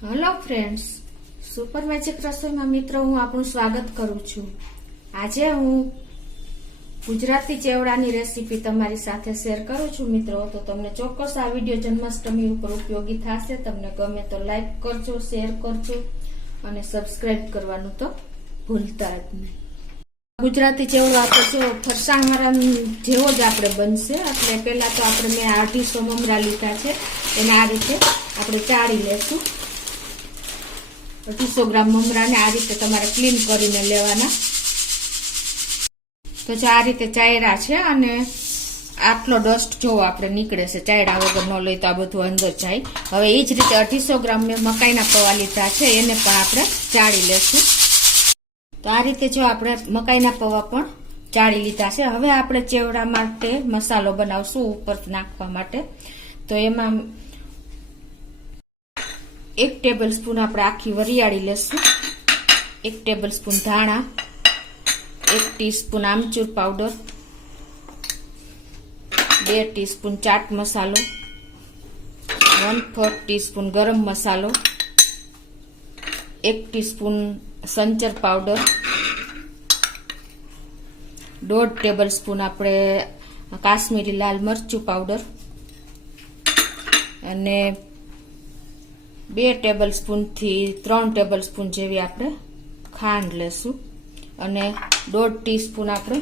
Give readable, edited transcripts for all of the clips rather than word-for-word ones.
Hello friends, super magic રસોઈમાં મિત્રો હું આપનું સ્વાગત કરું છું। આજે હું ગુજરાતી ચેવડાની રેસીપી તમારી સાથે શેર કરું છું મિત્રો। તો તમને ચોક્કસ આ વિડીયો જન્માષ્ટમી ઉપર ઉપયોગી થશે। તમને ગમે તો લાઈક કરજો, શેર કરજો અને સબસ્ક્રાઇબ કરવાનું તો ભૂલતા જ નહીં। ગુજરાતી ચેવડો આપણે જો ફરસાણ જેવો જ આપણે બનશે। એટલે પહેલા તો આપણે મેં 250 મમરા લીધા છે, એને આ રીતે આપણે ચાળી લેશું। 250 ગ્રામ મમરાને આ રીતે તમારે ક્લીન કરીને લેવાના। તો જો આ રીતે ચાયરા છે અને આટલો ડસ્ટ જો આપણે નીકળે છે, ચાયડા વગર ન લઈ તો આ બધું અંદર જાય। હવે એ જ રીતે 250 ગ્રામ મેં મકાઈના પૌવા લીધા છે, એને પણ આપણે ચાળી લેશું। તો આ રીતે જો આપણે મકાઈના પૌવા પણ ચાળી લીધા છે। હવે આપણે ચેવડા માટે મસાલો બનાવશું ઉપર નાખવા માટે। તો એમાં 1 ટેબલ સ્પૂન આપણે આખી વરિયાળી લેશું, 1 ટેબલ સ્પૂન ધાણા, 1 ટીસ્પૂન આમચૂર પાવડર, 2 ટીસ્પૂન ચાટ મસાલો, 1/4 ટીસ્પૂન ગરમ મસાલો, 1 ટીસ્પૂન સંચર પાવડર, 1/2 ટેબલ સ્પૂન આપણે કાશ્મીરી લાલ મરચું પાવડર અને 2 ટેબલ સ્પૂન થી 3 ટેબલ સ્પૂન જેવી આપણે ખાંડ લેશું અને 1/2 ટીસ્પૂન આપણે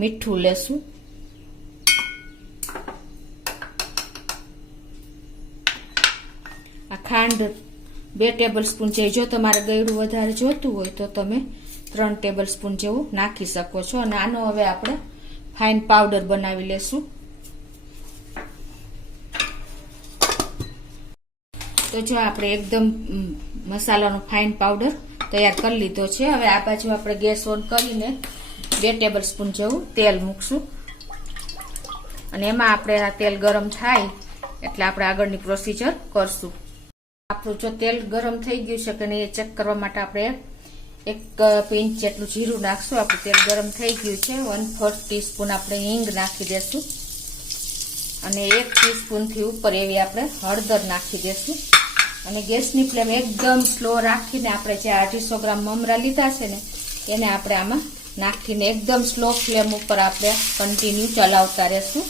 મીઠું લેશું। આ ખાંડ 2 ટેબલ સ્પૂન છે। જો તમારે ગળ્યું વધારે જોતું હોય તો તમે 3 ટેબલ સ્પૂન જેવું નાખી શકો છો। અને આનો હવે આપણે ફાઇન પાવડર બનાવી લેશું। તો જો આપણે એકદમ મસાલાનો ફાઇન પાવડર તૈયાર કરી લીધો છે। હવે આ બાજુ આપણે ગેસ ઓન કરીને 2 ટેબલ સ્પૂન જેવું તેલ મૂકશું અને એમાં આપણે આ તેલ ગરમ થાય એટલે આપણે આગળની પ્રોસીજર કરશું। આપણું જો તેલ ગરમ થઈ ગયું છે કે નહીં એ ચેક કરવા માટે આપણે 1 પિંચ જેટલું જીરું નાખશું। આપણું તેલ ગરમ થઈ ગયું છે। 1/4 ટીસ્પૂન આપણે હિંગ નાખી દેશું અને 1 ટીસ્પૂન થી ઉપર એવી આપણે હળદર નાખી દેશું અને ગેસની ફ્લેમ એકદમ સ્લો રાખીને આપણે જે 250 ગ્રામ મમરા લીધા છે ને એને આપણે આમાં નાખીને એકદમ સ્લો ફ્લેમ ઉપર આપણે કન્ટિન્યુ ચલાવતા રહેશું।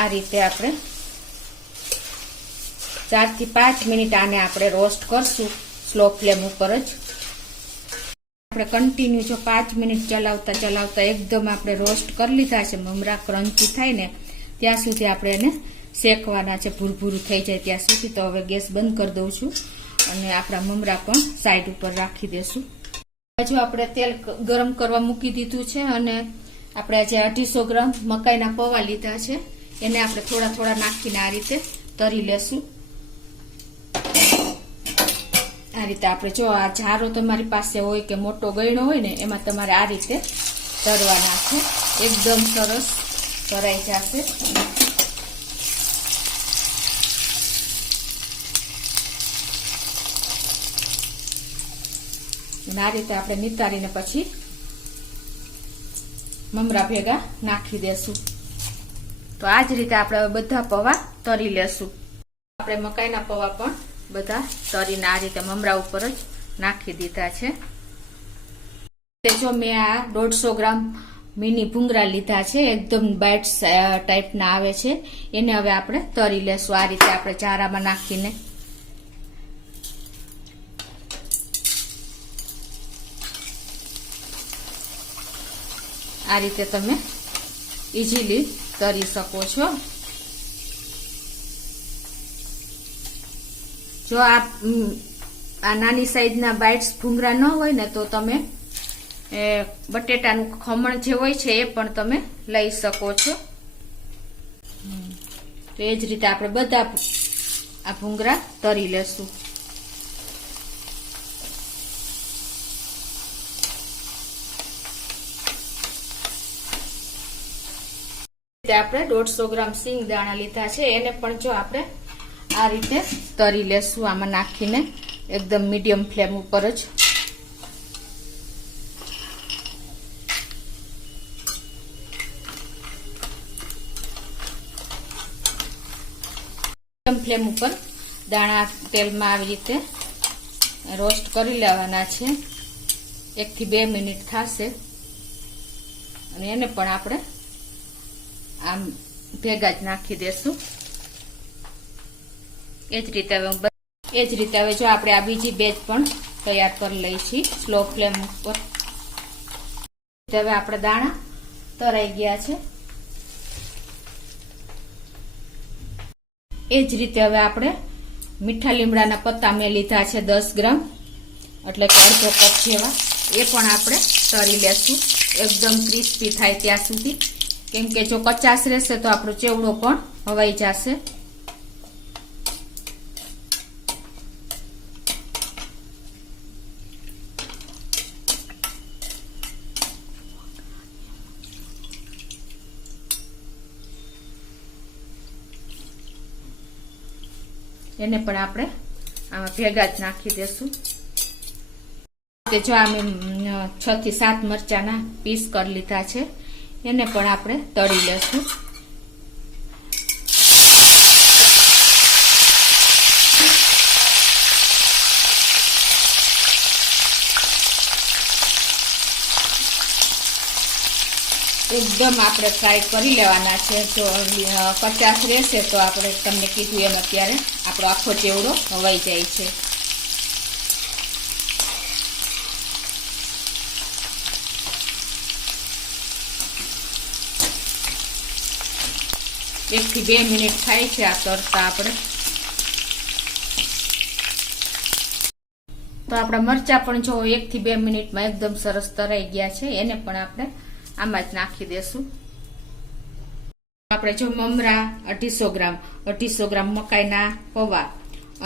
આ રીતે આપણે 4 થી 5 મિનિટ આને આપણે રોસ્ટ કરશું સ્લો ફ્લેમ ઉપર જ। આપણે કન્ટિન્યુ જો 5 મિનિટ ચલાવતા એકદમ આપણે રોસ્ટ કરી લીધા છે, મમરા ક્રન્ચી થાય ને ત્યાં સુધી આપણે એને શેકવાના છે, ભૂરભૂરું થઈ જાય ત્યાં સુધી। તો હવે ગેસ બંધ કરી દઉં છું અને આપણા મમરા પણ સાઈડ ઉપર રાખી દેશું। જો આપણે તેલ ગરમ કરવા મૂકી દીધું છે અને આપણે જે 250 ગ્રામ મકાઈના પૌવા લીધા છે એને આપણે થોડા થોડા નાખીને આ રીતે તરી લેશું। આ રીતે આપણે જો આ જારો તમારી પાસે હોય કે મોટો ગયણો હોય ને એમાં તમારે આ રીતે તરવાના છે, એકદમ સરસ તરાઈ જશે। આ રીતે આપણે નિતારીને પછી મમરા ભેગા નાખી દેશું। તો આ જ રીતે આપણે બધા પૌવા તરી લેશું। આપણે મકાઈના પૌવા પણ બધા તરીને આ રીતે મમરા ઉપર જ નાખી દીધા છે। જો મેં આ 150 ગ્રામ મિની ભૂંગરા લીધા છે, એકદમ બાઇટ્સ ટાઈપના આવે છે, એને હવે આપણે તરી લેશું આ રીતે આપણે ચારામાં નાખીને। આ રીતે તમે ઇઝીલી તરી શકો છો। જો આ નાની સાઈઝના બાઇટ્સ ભૂંગરા ન હોય ને તો તમે બટેટાનું ખમણ જે હોય છે એ પણ તમે લઈ શકો છો। તો એ જ રીતે આપણે બધા આ ભૂંગરા તરી લેશું। આપણે 150 ગ્રામ સિંગ દાણા લીધા છે, એને પણ જો આપણે આ રીતે તરી લેશું આમાં નાખીને એકદમ મીડિયમ ફ્લેમ ઉપર જ। ફ્લેમ ઉપર દાણા તેલમાં આવી રીતે રોસ્ટ કરી લેવાના છે. 1 થી 2 મિનિટ થશે અને એને પણ આપણે આમ ભેગા જ નાખી દેશું. એ જ રીતે હવે જો આપણે આ બીજી બેચ પણ તૈયાર કરી લઈશું સ્લો ફ્લેમ ઉપર. હવે આપણે દાણા તરાઈ ગયા છે. એ જ રીતે હવે આપણે મીઠા લીમડાના પત્તા મેં લીધા છે 10 ગ્રામ, એટલે કે અડધો કપ જેવા. એ પણ આપણે તળી લેશું એકદમ ક્રિસ્પી થાય ત્યાં સુધી, કેમ કે જો કચાશ રહેશે તો આપણો ચેવડો પણ હવાઈ જશે. એને પણ આપણે આમાં ભેગા જ નાખી દેશું. જો અમે 6 થી 7 મરચાના પીસ કરી લીધા છે, એને પણ આપણે તળી લેશું. એકદમ આપણે ફ્રાય કરી લેવાના છે. જો કચાશ રહેશે તો આપણે તમને કીધું એમ અત્યારે આપણો આખો ચેવડો હવાઈ જાય છે. એક થી 2 મિનિટ થાય છે આ તરતા આપણે. તો આપણા મરચા પણ જો 1 થી 2 મિનિટમાં એકદમ સરસ તરાઈ ગયા છે. એને પણ આપણે આમાં જ નાખી દેશું. આપણે જો મમરા 250 ગ્રામ મકાઈના પૌવા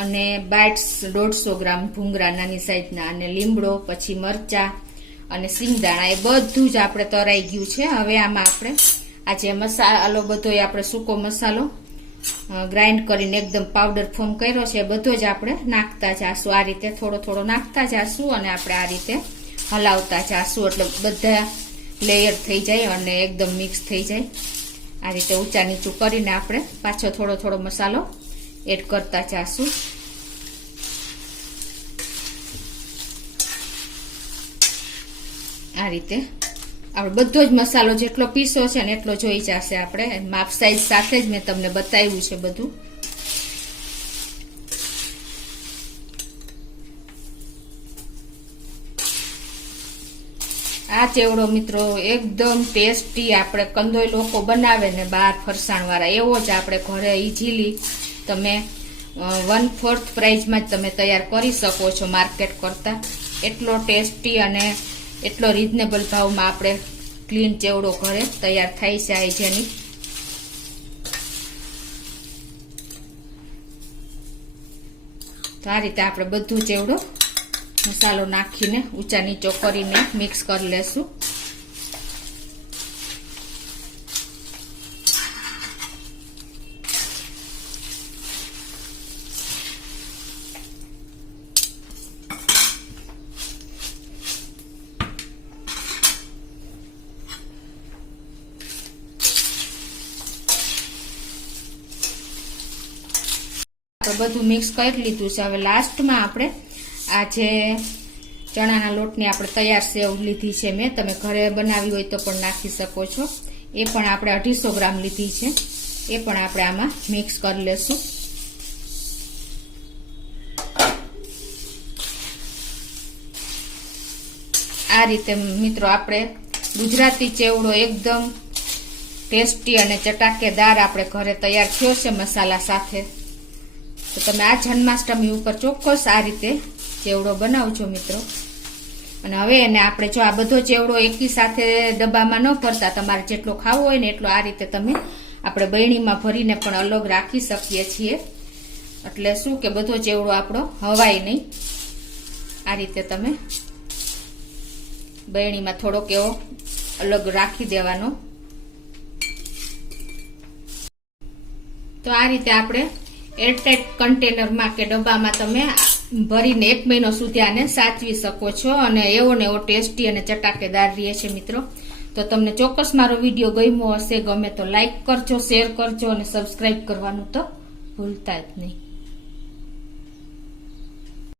અને બાઇટ્સ 150 ગ્રામ ભૂંગળા નાની સાઈઝના, અને લીમડો, પછી મરચા અને સિંગદાણા, એ બધું જ આપણે તરાઈ ગયું છે. હવે આમાં આપણે આ જે મસાલો બધો આપણે સૂકો મસાલો ગ્રાઇન્ડ કરીને એકદમ પાવડર ફોર્મ કર્યો છે, એ બધો જ આપણે નાખતા જાશું. આ રીતે થોડો થોડો નાખતા જાશું અને આપણે આ રીતે હલાવતા જાશું, એટલે બધા લેયર થઈ જાય અને એકદમ મિક્સ થઈ જાય. આ રીતે ઊંચા નીચું કરીને આપણે પાછો થોડો થોડો મસાલો એડ કરતા જાશું. આ રીતે આપણે બધો જ મસાલો જેટલો પીસો છે ને એટલો જોઈ જશે. આપણે માપ સાઈઝ સાથે જ મેં તમને બતાવ્યું છે બધું. આ ચેવડો મિત્રો એકદમ ટેસ્ટી આપણે કંદોઈ લોકો બનાવે ને બહાર ફરસાણ વાળા, એવો જ આપણે ઘરે ઇઝીલી તમે 1/4 પ્રાઇઝમાં જ તમે તૈયાર કરી શકો છો માર્કેટ કરતા. એટલો ટેસ્ટી અને એટલો રીઝનેબલ ભાવમાં આપણે ક્લીન ચેવડો ઘરે તૈયાર થાય છે હાઇજેનિક. તો આ રીતે આપણે બધું ચેવડો મસાલો નાખીને ઊંચા નીચો કરીને મિક્સ કરી લેશું. બધું મિક્સ કરી લીધું છે. હવે લાસ્ટમાં આપણે આ જે ચણાના લોટની આપણે તૈયાર સેવ લીધી છે મેં, તમે ઘરે બનાવી હોય તો પણ નાખી શકો છો. એ પણ આપણે 250 ગ્રામ લીધી છે, એ પણ આપણે આમાં મિક્સ કરી લેશું. આ રીતે મિત્રો આપણે ગુજરાતી ચેવડો એકદમ ટેસ્ટી અને ચટાકેદાર આપણે ઘરે તૈયાર થયો છે મસાલા સાથે. તો તમે આ જન્માષ્ટમી ઉપર ચોક્કસ આ રીતે ચેવડો બનાવજો મિત્રો. અને હવે એને આપણે જો આ બધો ચેવડો એકી સાથે ડબ્બામાં ન ભરતા, તમારે જેટલો ખાવો હોય ને એટલો આ રીતે તમે આપણે બરણીમાં ભરીને પણ અલગ રાખી શકીએ છીએ. એટલે શું કે બધો ચેવડો આપણો હવાય નહીં. આ રીતે તમે બરણીમાં થોડોક એવો અલગ રાખી દેવાનો. તો આ રીતે આપણે એરટાઇટ કન્ટેનરમાં કે ડબ્બામાં તમે ભરીને 1 મહિનો સુધી આને સાચવી શકો છો, અને એવો ને એવો ટેસ્ટી અને ચટાકેદાર રહે છે મિત્રો. તો તમને ચોક્કસ મારો વિડીયો ગમ્યો હશે. ગમે તો લાઈક કરજો, શેર કરજો અને સબસ્ક્રાઈબ કરવાનું તો ભૂલતા જ નહીં.